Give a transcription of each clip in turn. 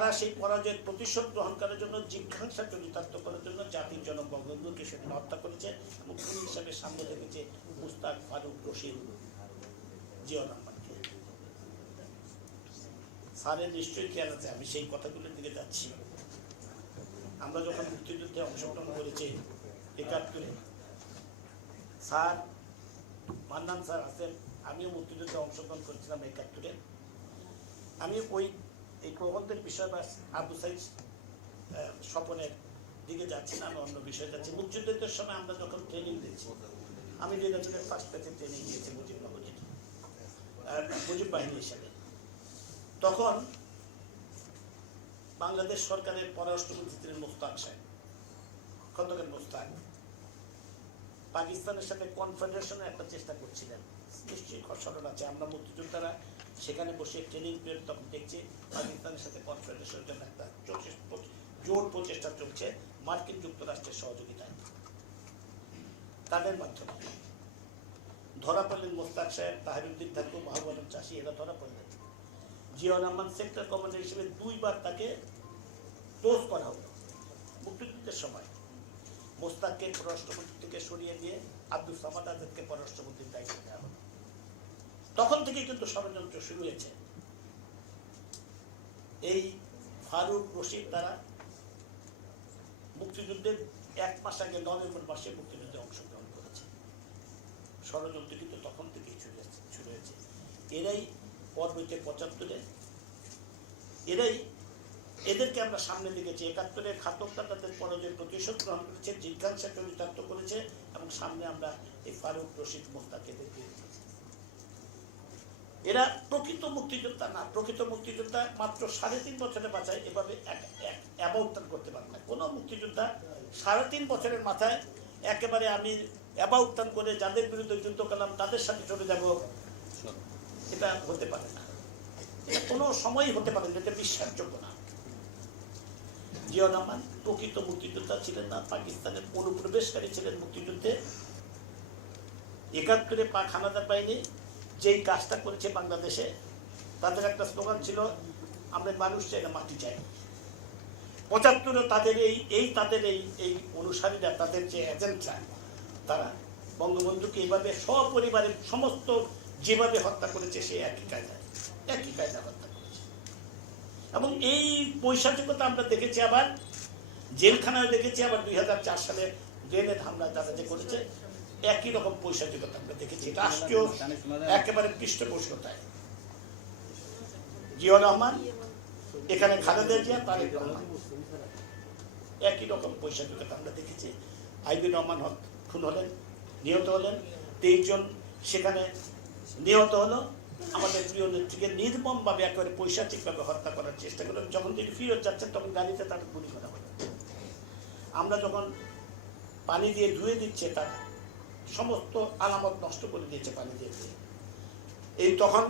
তারা সেই পরাজয়ের প্রতিশোধ গ্রহণ করার জন্য জিজ্ঞাসা চরিতার্থ করার জন্য জাতির জনক বঙ্গবন্ধুকে সেদিন হত্যা করেছে এবং খুনি হিসাবে সামনে রেখেছে মুস্তাক, ফারুক, রশিদ, জিয়াউর রহমানকে। স্যারের নিশ্চয়ই খেয়াল আছে, আমি সেই কথাগুলোর দিকে যাচ্ছি। আমরা যখন মুক্তিযুদ্ধে অংশগ্রহণ করেছি ৭১, স্যার মান্নান স্যার আছেন, আমিও মুক্তিযুদ্ধে অংশগ্রহণ করেছিলাম ৭১। আমি এই প্রবন্ধের বিষয় বা আবু সাইদ স্বপনের দিকে যাচ্ছি না, আমি অন্য বিষয়ে যাচ্ছি। মুক্তিযুদ্ধের সময় আমরা যখন ট্রেনিং দিয়েছি, আমি দিনাজপুরের ফার্স্ট ব্যাচে ট্রেনিং দিয়েছি মুজিব বাহিনী হিসাবে। তখন বাংলাদেশ সরকারের পররাষ্ট্রমন্ত্রী ছিলেন মুস্তাক সাহেব, খন্দকার মুস্তাক। পাকিস্তানের সাথে কনফেডারেশনের একটা চেষ্টা করছিলেন, নিশ্চয়ই স্মরণ আছে। আমরা মুক্তিযোদ্ধারা সেখানে বসে ট্রেনিং পিরিয়ড তখন দেখছি পাকিস্তানের সাথে কনফেডারেশনের জন্য একটা জোর প্রচেষ্টা চলছে মার্কিন যুক্তরাষ্ট্রের সহযোগিতায়। তাদের মাধ্যমে ধরা পড়লেন মোস্তাক সাহেব, তাহিরুদ্দিন ঠাকুর, মাহবুব আলম চাষি, এরা ধরা পড়লেন। জিয়াউর রহমান সেক্টর কমান্ডার হিসেবে 2 বার তাকে ডোজ করা হলো। মুক্তিযুদ্ধের সময় মোস্তাককে পররাষ্ট্রমন্ত্রী থেকে সরিয়ে দিয়ে আব্দুল সামাদ আজাদকে পররাষ্ট্রমন্ত্রীর দায়িত্ব দেওয়া হলো। তখন থেকে কিন্তু ষড়যন্ত্র শুরু হয়েছে। এই ফারুক, রশিদ দ্বারা মুক্তিযুদ্ধের 1 মাস আগে নভেম্বর মাসে মুক্তিযুদ্ধে অংশগ্রহণ করেছে। ষড়যন্ত্র কিন্তু তখন থেকেই শুরু হয়েছে। এরাই পরবর্তী ৭৫-এ এদেরকে আমরা সামনে দেখেছি। ৭১-এর ঘাতকরা তাদের পরাজয়ের প্রতিশোধ গ্রহণ করেছে, জিজ্ঞাসা চরিতার্থ করেছে এবং সামনে আমরা এই ফারুক, রশিদ, মোস্তাককে দেখে এরা প্রকৃত মুক্তিযোদ্ধা না। প্রকৃত মুক্তিযোদ্ধা মাত্র 3.5 বছরে বাঁচায়, এভাবে অ্যাবাউটান করতে পারে না কোনো মুক্তিযোদ্ধা। 3.5 বছরের মাথায় একেবারে আমি অ্যাবাউটান করে যাদের বিরুদ্ধে যুদ্ধ করলাম তাদের সাথে চলে যাব, এটা হতে পারে না, এটা কোনো সময়ই হতে পারে না, এটা বিশ্বাসযোগ্য না। জিয়াউর রহমান প্রকৃত মুক্তিযোদ্ধা ছিলেন না, পাকিস্তানের অনুপ্রবেশকারী ছিলেন মুক্তিযুদ্ধে। ৭১-এ পাক হানাদার বাহিনী যেই কাজটা করেছে বাংলাদেশে, তাদের একটা স্লোগান ছিল, আমরা মানুষ চাই না, মাটি চাই। ৭৫-এ তাদের এই অনুসারীরা, তাদের যে এজেন্টরা, তারা বঙ্গবন্ধুকে এইভাবে সপরিবারের সমস্ত যেভাবে হত্যা করেছে সে একই কায়দায় হত্যা করেছে। এবং এই পৈশাচিকতা আমরা দেখেছি, আবার জেলখানায় দেখেছি, আবার 2004 সালে গ্রেনেড হামলা যারা যে করেছে একই রকম পৈশাচিকতা আমরা দেখেছি রাষ্ট্রীয় একেবারে পৃষ্ঠপোষকতায়। জিয়াউর রহমান, এখানে খালেদা জিয়া, তারেক রহমান, একই রকম পৈশাচিকতা আমরা দেখেছি। আইবি রহমান খুন হলেন, নিহত হলেন, 23 জন সেখানে নিহত হলো। আমাদের প্রিয় নেত্রীকে নির্মমভাবে একেবারে পৈশাচিকভাবে হত্যা করার চেষ্টা করলেন। যখন তিনি ফিরত যাচ্ছেন তখন গাড়িতে তাকে গুলি করা হলো। আমরা যখন পানি দিয়ে ধুয়ে দিচ্ছে, তার সমস্ত আলামত নষ্ট করে দিয়েছে পানি দিয়ে। এই তখন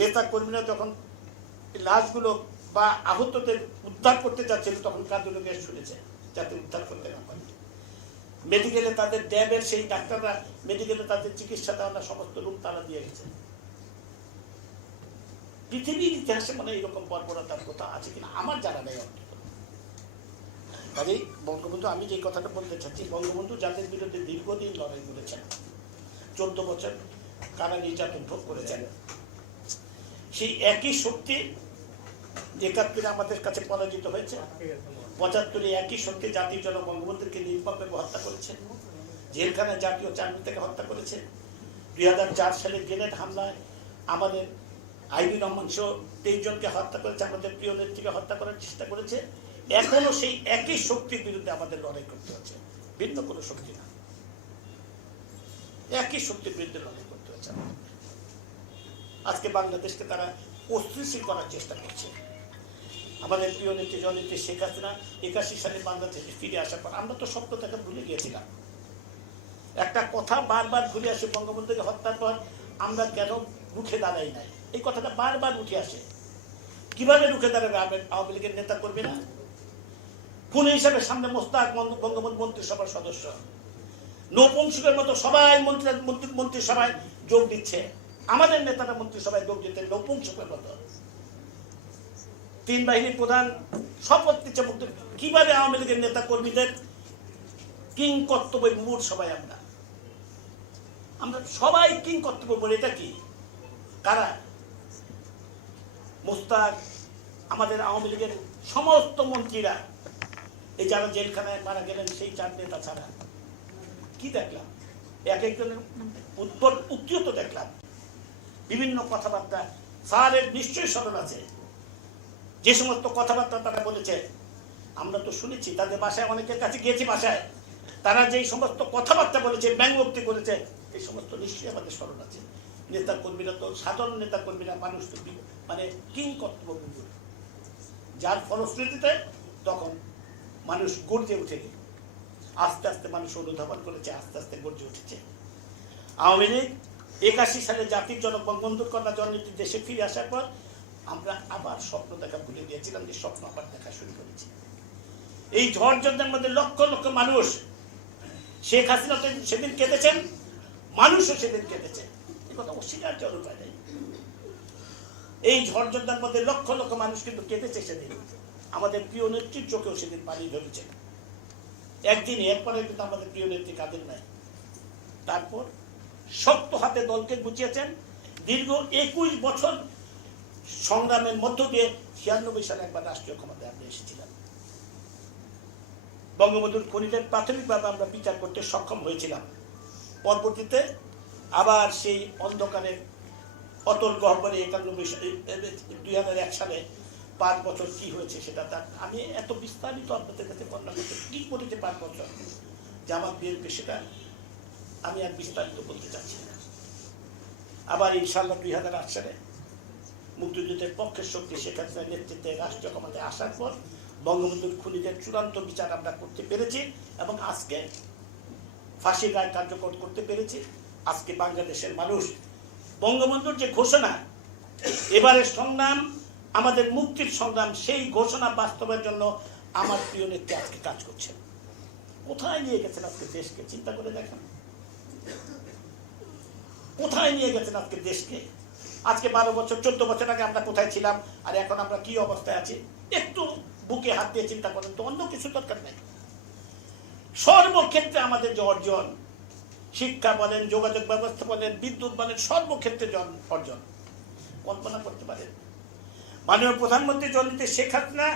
নেতা কর্মীরা যখন লাশগুলো বা আহতদের উদ্ধার করতে যাচ্ছিল তখন কাঁদুলো গ্যাস শুনেছে যাতে উদ্ধার করতে না পারে। মেডিকেলে তাদের ড্যাবের সেই ডাক্তাররা মেডিকেলে তাদের চিকিৎসা দেওয়া সমস্ত রূপ তারা দিয়ে গেছে। পৃথিবীর ইতিহাসে মানে এইরকম বর্বরতার কথা আছে কিনা আমার জানা নেই অন্তত। কাজেই বঙ্গবন্ধু, আমি যে কথাটা বলতে চাচ্ছি, বঙ্গবন্ধু যাদের বিরুদ্ধে দীর্ঘদিন লড়াই করেছেন, 14 বছর কারা নির্যাতন ভোগ করেছেন, সেই একই শক্তি ৭১-এ আমাদের কাছে পরাজিত হয়েছে। ৭৫-এ একই শক্তি জাতির জনক বঙ্গবন্ধুকে নির্মমভাবে হত্যা করেছে, জেলখানায় জাতীয় চাকরি থেকে হত্যা করেছে। 2004 সালে গ্রেনেড হামলায় আমাদের আইবি রহমান সহ 23 জনকে হত্যা করেছে, আমাদের প্রিয় নেত্রীকে হত্যা করার চেষ্টা করেছে। এখনো সেই একই শক্তির বিরুদ্ধে আমাদের লড়াই করতে হচ্ছে, ভিন্ন কোনো শক্তি না, একই শক্তির বিরুদ্ধে লড়াই করতে হচ্ছে। আজকে বাংলাদেশকে তারা অস্থিতিশীল করার চেষ্টা করছে। আমাদের প্রিয় নেত্রী জননেত্রী শেখ হাসিনা 81 সালে বাংলাদেশে ফিরে আসার পর আমরা তো স্বপ্ন দেখা ভুলে গিয়েছিলাম। একটা কথা বারবার ঘুরে আসে, বঙ্গবন্ধুকে হত্যার পর আমরা কেন রুখে দাঁড়াই নাই, এই কথাটা বারবার উঠে আসে। কিভাবে রুখে দাঁড়াবে আওয়ামী লীগের নেতা করবে না? খুন হিসাবে সামনে মোস্তাক বঙ্গবন্ধু মন্ত্রিসভার সদস্য, নপুংসকের মতো সবাই মন্ত্রিসভায় যোগ দিচ্ছে। আমাদের নেতারা মন্ত্রিসভায় যোগ দিতে নপুংসকের মতো। তিন বাহিনীর প্রধান শপথ নিচ্ছে কিভাবে আওয়ামী লীগের নেতা কর্মীদের কিং কর্তব্য মুড সবাই আমরা সবাই কিং কর্তব্য বলি। এটা কি কারা? মোস্তাক, আমাদের আওয়ামী লীগের সমস্ত মন্ত্রীরা, এই যারা জেলখানায় মারা গেলেন সেই 4 নেতা ছাড়া কি দেখলাম? এক একজনের উক্তিও তো দেখলাম, বিভিন্ন কথাবার্তা। স্যারের নিশ্চয়ই স্মরণ আছে যে সমস্ত কথাবার্তা তারা বলেছে, আমরা তো শুনেছি, তাদের বাসায় অনেকের কাছে গিয়েছি, বাসায় তারা যেই সমস্ত কথাবার্তা বলেছে, ব্যঙ্গোক্তি করেছে, এই সমস্ত নিশ্চয়ই আমাদের স্মরণ আছে। নেতা কর্মীরা তো, সাধারণ নেতা কর্মীরা মানুষ তো মানে কিং কর্তব্য, যার ফলশ্রুতিতে তখন মানুষ গর্জে উঠে গেল। আস্তে আস্তে মানুষ অনুধাবন করেছে, আস্তে আস্তে গর্জে উঠেছে। আওয়ামী লীগ 81 সালে জাতির জনক বঙ্গবন্ধুর কন্যা জননীতি দেশে ফিরে আসার পর আমরা আবার স্বপ্ন দেখা ভুলে গিয়েছিলাম, যে স্বপ্ন আবার দেখা শুরু করেছি। এই ঝড় ঝঞ্ঝার মধ্যে লক্ষ লক্ষ মানুষ, শেখ হাসিনা সেদিন কেঁদেছেন, মানুষও সেদিন কেঁদেছে, এ কথা অস্বীকার করার উপায় নেই। এই ঝড় ঝঞ্ঝার মধ্যে লক্ষ লক্ষ মানুষ কিন্তু কেঁদেছে সেদিন। আমাদের প্রিয় নেত্রীর চোখেও সেদিন পানি ধরেছে। একদিন এরপরে কিন্তু আমাদের প্রিয় নেত্রী কাঁদেন নাই। তারপর শক্ত হাতে দলকে গুছিয়েছেন। দীর্ঘ 21 বছর সংগ্রামের মধ্য দিয়ে 96 সালে একবার রাষ্ট্রীয় ক্ষমতায় আমরা এসেছিলাম। বঙ্গবন্ধুর খুনিদের প্রাথমিকভাবে আমরা বিচার করতে সক্ষম হয়েছিলাম। পরবর্তীতে আবার সেই অন্ধকারের অতল গহ্বরে 2001 সালে 5 বছর কি হয়েছে সেটা আমি এত বিস্তারিত আপনাদের কাছে বর্ণনা করতে কি করেছে 5 বছর যে আমার বিএনপি, সেটা আমি আর বিস্তারিত বলতে চাচ্ছি না। আবার ইনশাআল্লাহ 2008 সালে মুক্তিযুদ্ধের পক্ষের শক্তি শেখ হাসিনার নেতৃত্বে রাষ্ট্রীয় ক্ষমতায় আসার পর বঙ্গবন্ধুর খুনিদের চূড়ান্ত বিচার আমরা করতে পেরেছি এবং আজকে ফাঁসির রায় কার্যকর করতে পেরেছি। আজকে বাংলাদেশের মানুষ বঙ্গবন্ধুর যে ঘোষণা, এবারের সংগ্রাম আমাদের মুক্তির সংগ্রাম, সেই ঘোষণা বাস্তবের জন্য আমার প্রিয় নেত্রী আজকে কাজ করছেন। কোথায় নিয়ে গেছেন আজকে দেশকে? চিন্তা করে দেখেন, কোথায় নিয়ে গেছেন আজকে দেশকে। আজকে 12 বছর 14 বছর আগে আমরা কোথায় ছিলাম, আর এখন আমরা কি অবস্থায় আছি? একটু বুকে হাত দিয়ে চিন্তা করেন তো, অন্য কিছু দরকার নেই। সর্বক্ষেত্রে আমাদের যে অর্জন, শিক্ষা বলেন, যোগাযোগ ব্যবস্থা বলেন, বিদ্যুৎ বলেন, সর্বক্ষেত্রে অর্জন কল্পনা করতে পারেন। মাননীয় প্রধানমন্ত্রী জননেত্রী শেখ হাসিনা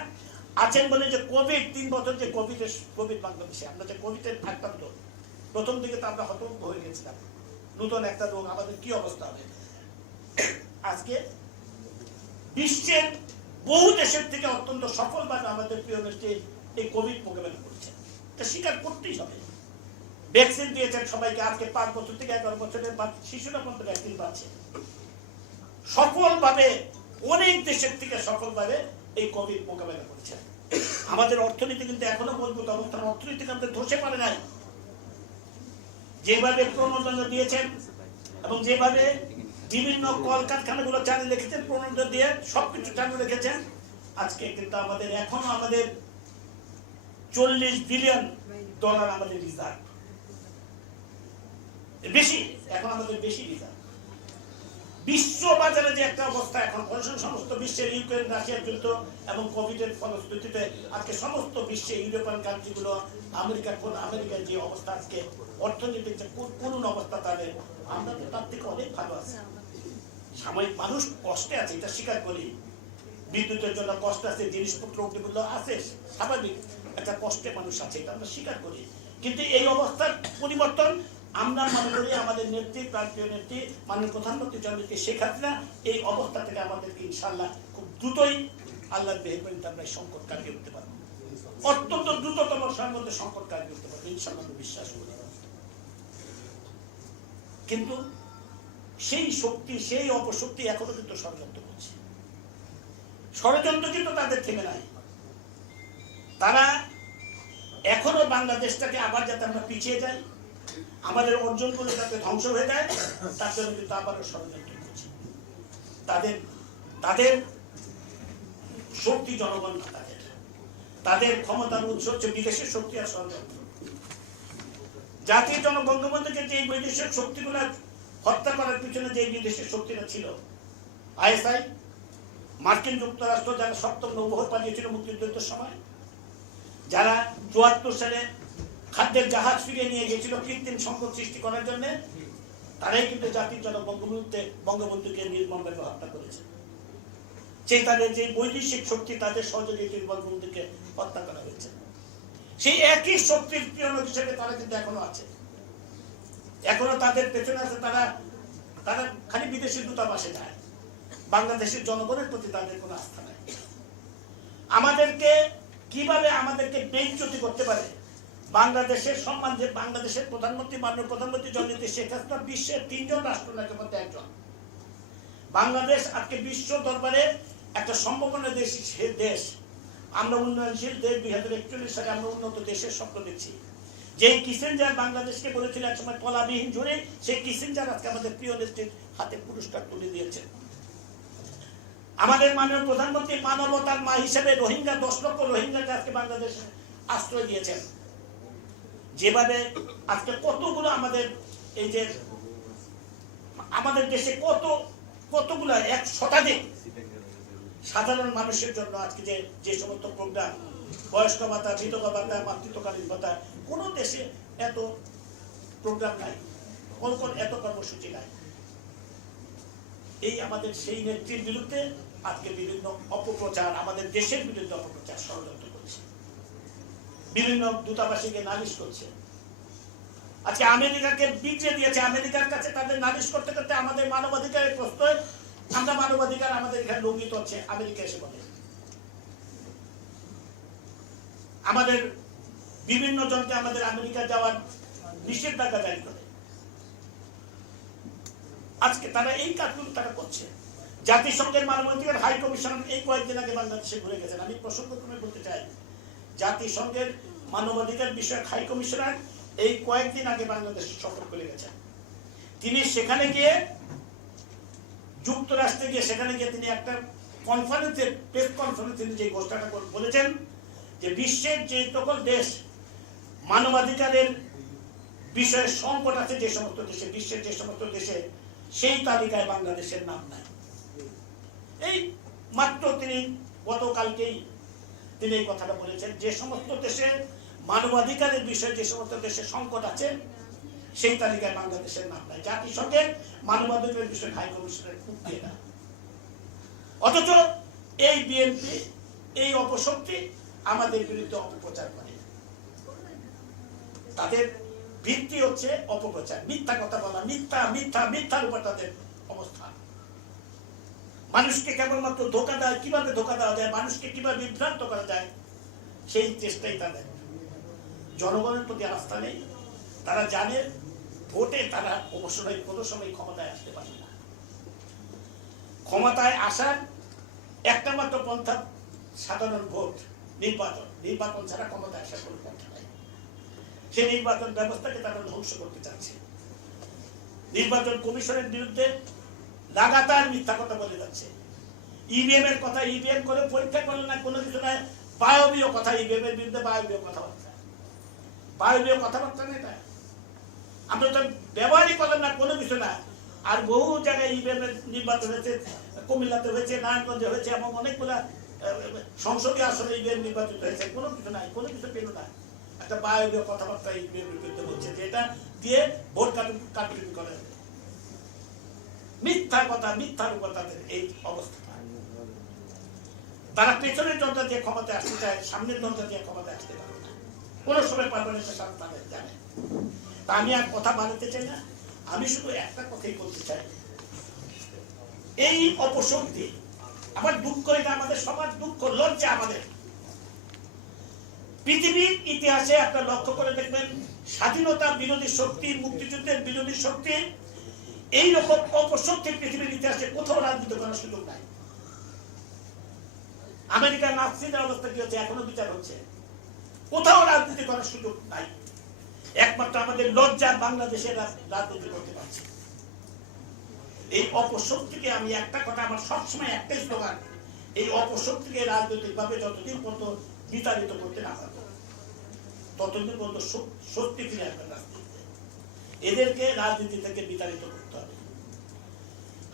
আছেন বলে যে কোভিড 3 বছর যে কোভিড বাংলাদেশে আমরা যে কোভিডের আক্রান্ত, প্রথম দিকে তো আমরা হতভম্ব হয়ে গেছিলাম, নতুন একটা রোগ, আমাদের কি অবস্থা হবে। আজকে বিশ্বের বহু দেশের থেকে অত্যন্ত সফলভাবে আমাদের প্রিয় নেত্রী এই কোভিড মোকাবেলা করছে, এটা স্বীকার করতেই হবে। ভ্যাকসিন দিয়েছেন সবাইকে, আজকে 5 বছর থেকে 11 বছরের শিশুরা পর্যন্ত ভ্যাকসিন পাচ্ছে সফলভাবে। অনেক দেশের থেকে সফলভাবে এই কোভিড মোকাবেলা করেছে। আমাদের অর্থনীতি কিন্তু এখনো মজবুত অবস্থান, অর্থনীতি কিন্তু ধসে পড়ে নাই। যেভাবে প্রণোদনা দিয়েছেন এবং যেভাবে বিভিন্ন কলকারখানাগুলো চালু রেখেছেন, প্রণোদনা দিয়ে সবকিছু চালু রেখেছেন, আজকে কিন্তু আমাদের এখনো আমাদের $40 বিলিয়ন আমাদের রিজার্ভ, বেশি, এখন আমাদের বেশি রিজার্ভ। বিশ্ব বাজারে যে একটা অবস্থা এখন, সমস্ত বিশ্বের ইউক্রেন রাশিয়ার যুদ্ধ এবং কোভিডের ফলশ্রুতিতে আজকে সমস্ত বিশ্বে ইউরোপিয়ান কান্ট্রিগুলো, আমেরিকার যে অবস্থা আজকে অর্থনীতির যে করুণ অবস্থা, তাদের আমরা তো তার থেকে অনেক ভালো আছি। সাময়িক মানুষ কষ্টে আছে, এটা স্বীকার করি। বিদ্যুতের জন্য কষ্ট আছে, জিনিসপত্র গুলো আছে, স্বাভাবিক একটা কষ্টে মানুষ আছে, এটা আমরা স্বীকার করি। কিন্তু এই অবস্থার পরিবর্তন আমরা মনে করি আমাদের নেত্রী, প্রান্তীয় নেত্রী, মাননীয় প্রধানমন্ত্রী জননেত্রী শেখ হাসিনা এই অবস্থা থেকে আমাদেরকে ইনশাআল্লাহ খুব দ্রুতই আল্লাহর মেহেরবানিতে আমরা এই সংকট কাটিয়ে উঠতে পারবো। অত্যন্ত দ্রুততম সময়ের মধ্যে সংকট কাটিয়ে উঠতে পারবো ইনশাআল্লাহ, বিশ্বাস করি। কিন্তু সেই শক্তি, সেই অপশক্তি এখনো কিন্তু ষড়যন্ত্র করছে। ষড়যন্ত্র কিন্তু তাদের থেমে নাই। তারা এখনো বাংলাদেশটাকে আবার যাতে আমরা পিছিয়ে যাই, আমাদের অর্জনগুলো যাতে ধ্বংস হয়ে যায়, তার জন্য কিন্তু আবারও ষড়যন্ত্র করছে। তাদের শক্তি জনগণ, তাদের ক্ষমতার উৎস হচ্ছে বিদেশের শক্তি আর ষড়যন্ত্র। জাতির জনক বঙ্গবন্ধুকে যে বৈদেশিক শক্তিগুলো হত্যা করার পিছনে যে বিদেশের শক্তিটা ছিল, ISI, মার্কিন যুক্তরাষ্ট্র যারা সপ্তম নৌবহর পাঠিয়েছিল মুক্তিযুদ্ধের সময়, যারা ৭৪ সালে খাদ্যের জাহাজ ফিরিয়ে নিয়ে গেছিল কৃত্রিম সংকট সৃষ্টি করার জন্য, তারাই কিন্তু জাতির জনক বঙ্গবন্ধুকে নির্মমভাবে হত্যা করেছে। সেই তাদের যে বৈদেশিক শক্তি, তাদের সহযোগিতায় বঙ্গবন্ধুকে হত্যা করা হয়েছে। সেই একই শক্তির প্রিয়নক হিসেবে তারা কিন্তু এখনো আছে, এখনো তাদের পেছনে আছে। তারা খালি বিদেশি দূতাবাসে যায়, বাংলাদেশের জনগণের প্রতি তাদের কোনো আস্থা নাই। আমাদেরকে কিভাবে বেইজ্জতি করতে পারে, বাংলাদেশের সম্মান, যে বাংলাদেশের প্রধানমন্ত্রী, মাননীয় প্রধানমন্ত্রী জননেত্রী শেখ হাসিনা বিশ্বের ৩ জন রাষ্ট্রনায়কের মধ্যে একজন। বাংলাদেশ আজকে বিশ্ব দরবারে একটা সম্ভাবনা দেশ, আমরা উন্নয়নশীল দেশ, 2041 সালে আমরা উন্নত দেশের স্বপ্ন দেখছি। যে কিসেঞ্জার বাংলাদেশকে বলেছিল একসময় তলাবিহীন জুড়ে, সেই কিসেঞ্জার আজকে আমাদের প্রিয় নেত্রীর হাতে পুরস্কার তুলে দিয়েছেন। আমাদের মাননীয় প্রধানমন্ত্রী মানবতার মা হিসেবে 10 লক্ষ রোহিঙ্গাকে আজকে বাংলাদেশে আশ্রয় দিয়েছেন। যেভাবে আজকে কতগুলো আমাদের দেশে কতগুলো 1 শতাধিক সাধারণ মানুষের জন্য আজকে যে সমস্ত প্রোগ্রাম, বয়স্ক ভাতা, বিধবা ভাতা, মাতৃত্বকালীন ভাতা, কোন দেশে এত প্রোগ্রাম নাই, এত কর্মসূচি নাই। এই আমাদের সেই নেত্রীর বিরুদ্ধে আজকে বিভিন্ন অপপ্রচার, আমাদের দেশের বিরুদ্ধে অপপ্রচার ষড়যন্ত্র করছে, বিভিন্ন দূতাবাসীকে নালিশ করছে। আজকে আমেরিকাকে বিগড়ে দিয়েছে, আমেরিকার কাছে তাদের নালিশ করতে করতে আমাদের মানবাধিকারের প্রশ্রয়, আমরা মানবাধিকার আমাদের এখানে লঙ্ঘিত হচ্ছে, আমেরিকা এসে বলে। আমাদের বিভিন্ন জনকে আমাদের আমেরিকা যাওয়ার নিষেধাজ্ঞা জারি করে। আজকে তারা এই কাজগুলো তারা করছে। জাতিসংঘের মানবাধিকার হাই কমিশন এই কয়েকদিন আগে বাংলাদেশে ঘুরে গেছেন। আমি প্রসঙ্গক্রমে বলতে চাই, জাতিসংঘের মানবাধিকার বিষয়ক হাই কমিশনার এই কয়েকদিন আগে বাংলাদেশে সফর করে গেছেন। তিনি সেখানে গিয়ে, যুক্তরাষ্ট্রে গিয়ে, সেখানে গিয়ে তিনি একটা কনফারেন্সে, প্রেস কনফারেন্সে যে ঘোষণাটা বলেছেন যে বিশ্বের যে সকল দেশ মানবাধিকারের বিষয়ে সংকট আছে, যে সমস্ত দেশে, বিশ্বের যে সমস্ত দেশে, সেই তালিকায় বাংলাদেশের নাম নাই। এই মাত্র তিনি গতকালকেই তিনি এই কথাটা বলেছেন, যে সমস্ত দেশে মানবাধিকারের বিষয়ে যে সমস্ত দেশে সংকট আছে, সেই তালিকায় বাংলাদেশের নাম নাই। জাতিসংঘের মানবাধিকারের বিষয়ে হাই কমিশনের উক্তি না। অথচ এই বিএনপি, এই অপশক্তি আমাদের বিরুদ্ধে অপপ্রচার করে। তাদের ভিত্তি হচ্ছে অপপ্রচার, মিথ্যা কথা বলা, মিথ্যার উপর তাদের অবস্থান। মানুষকে কেবলমাত্র ধোঁকা দেয়, কিভাবে ধোঁকা দেওয়া যায়, মানুষকে কিভাবে বিভ্রান্ত করা যায়, সেই চেষ্টাই তাদের। জনগণের প্রতি আস্থা নেই। তারা জানে ভোটে তারা অবশ্যই কোনো সময় ক্ষমতায় আসতে পারে না। ক্ষমতায় আসার একটা মাত্র পন্থা সাধারণ ভোট, নির্বাচন ছাড়া ক্ষমতায় আসার কোনো পন্থা নাই। সেই নির্বাচন ব্যবস্থাকে তারা ধ্বংস করতে চাচ্ছে। নির্বাচন কমিশনের বিরুদ্ধে লাগাতার মিথ্যা কথা বলে যাচ্ছে। ইভিএম এর কথা, ইভিএম করে পরীক্ষা করলে না, কোনো কিছু নয়, বায়বীয় কথা, ইভিএম এর বিরুদ্ধে বায়বীয় কথাবার্তা, বায়বীয় কথাবার্তা নেই। আমরা তো ব্যবহারই করলাম না, কোনো কিছু না। আর বহু জায়গায় ইভিএম এর নির্বাচন হয়েছে, কুমিল্লাতে হয়েছে, নারায়ণগঞ্জে হয়েছে, এবং অনেকগুলা সংসদীয় আসলে ইভিএম নির্বাচিত হয়েছে, কোনো কিছু নাই, কোনো কিছু পেল না। একটা বায়বীয় কথাবার্তা ইভিএম এর বিরুদ্ধে বলছে যে এটা দিয়ে ভোট কারচুপি করে। মিথ্যা কথা, মিথ্যার উপর তাদের এই অবস্থা। তারা পেছনের দরজা দিয়ে ক্ষমতায় আসতে চায়, সামনের দরজা দিয়ে ক্ষমতায় আসতে পারে না, কোনো সময় পারবে না, তাদের জানে। তা আমি আর কথা বানাতে চাই না, আমি শুধু একটা কথাই বলতে চাই, এই অপশক্তি, আমার দুঃখ, এটা আমাদের সবার দুঃখ, লজ্জা আমাদের। পৃথিবীর ইতিহাসে আপনারা লক্ষ্য করে দেখবেন, স্বাধীনতা বিরোধী শক্তি, মুক্তিযুদ্ধের বিরোধী শক্তি, এইরকম অপশক্তি পৃথিবীর ইতিহাসে কোথাও রাজনীতি করার সুযোগ নাই। আমেরিকার নাৎসিদের অবস্থা কি হচ্ছে, এখনো বিচার হচ্ছে, কোথাও রাজনীতি করার সুযোগ নাই। একমাত্র আমাদের লজ্জা বাংলাদেশের রাজনীতি করতে পারছে। এই অপশক্তিকে, আমি একটা কথা, আমার সবসময় একটাই স্লোগান, এই অপশক্তিকে রাজনৈতিক ভাবে যতদিন পর্যন্ত বিতাড়িত করতে না পারবো, ততদিন পর্যন্ত সত্যি ফিরে আসবে রাজনীতিতে। এদেরকে রাজনীতি থেকে বিতাড়িত করতে হবে।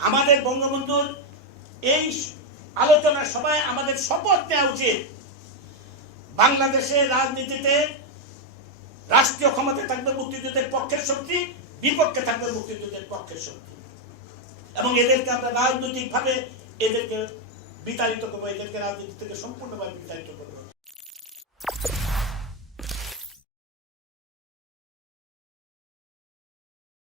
আমাদের বঙ্গবন্ধুর এই আলোচনার সময় আমাদের শপথ নেওয়া উচিত বাংলাদেশের রাজনীতিতে রাষ্ট্রীয় ক্ষমতায় থাকবে মুক্তিযুদ্ধের পক্ষের শক্তি, বিপক্ষে থাকবে মুক্তিযুদ্ধের পক্ষের শক্তি, এবং এদেরকে আমরা রাজনৈতিক ভাবে এদেরকে বিতাড়িত করবো, এদেরকে রাজনীতি থেকে সম্পূর্ণভাবে বিতাড়িত করবো।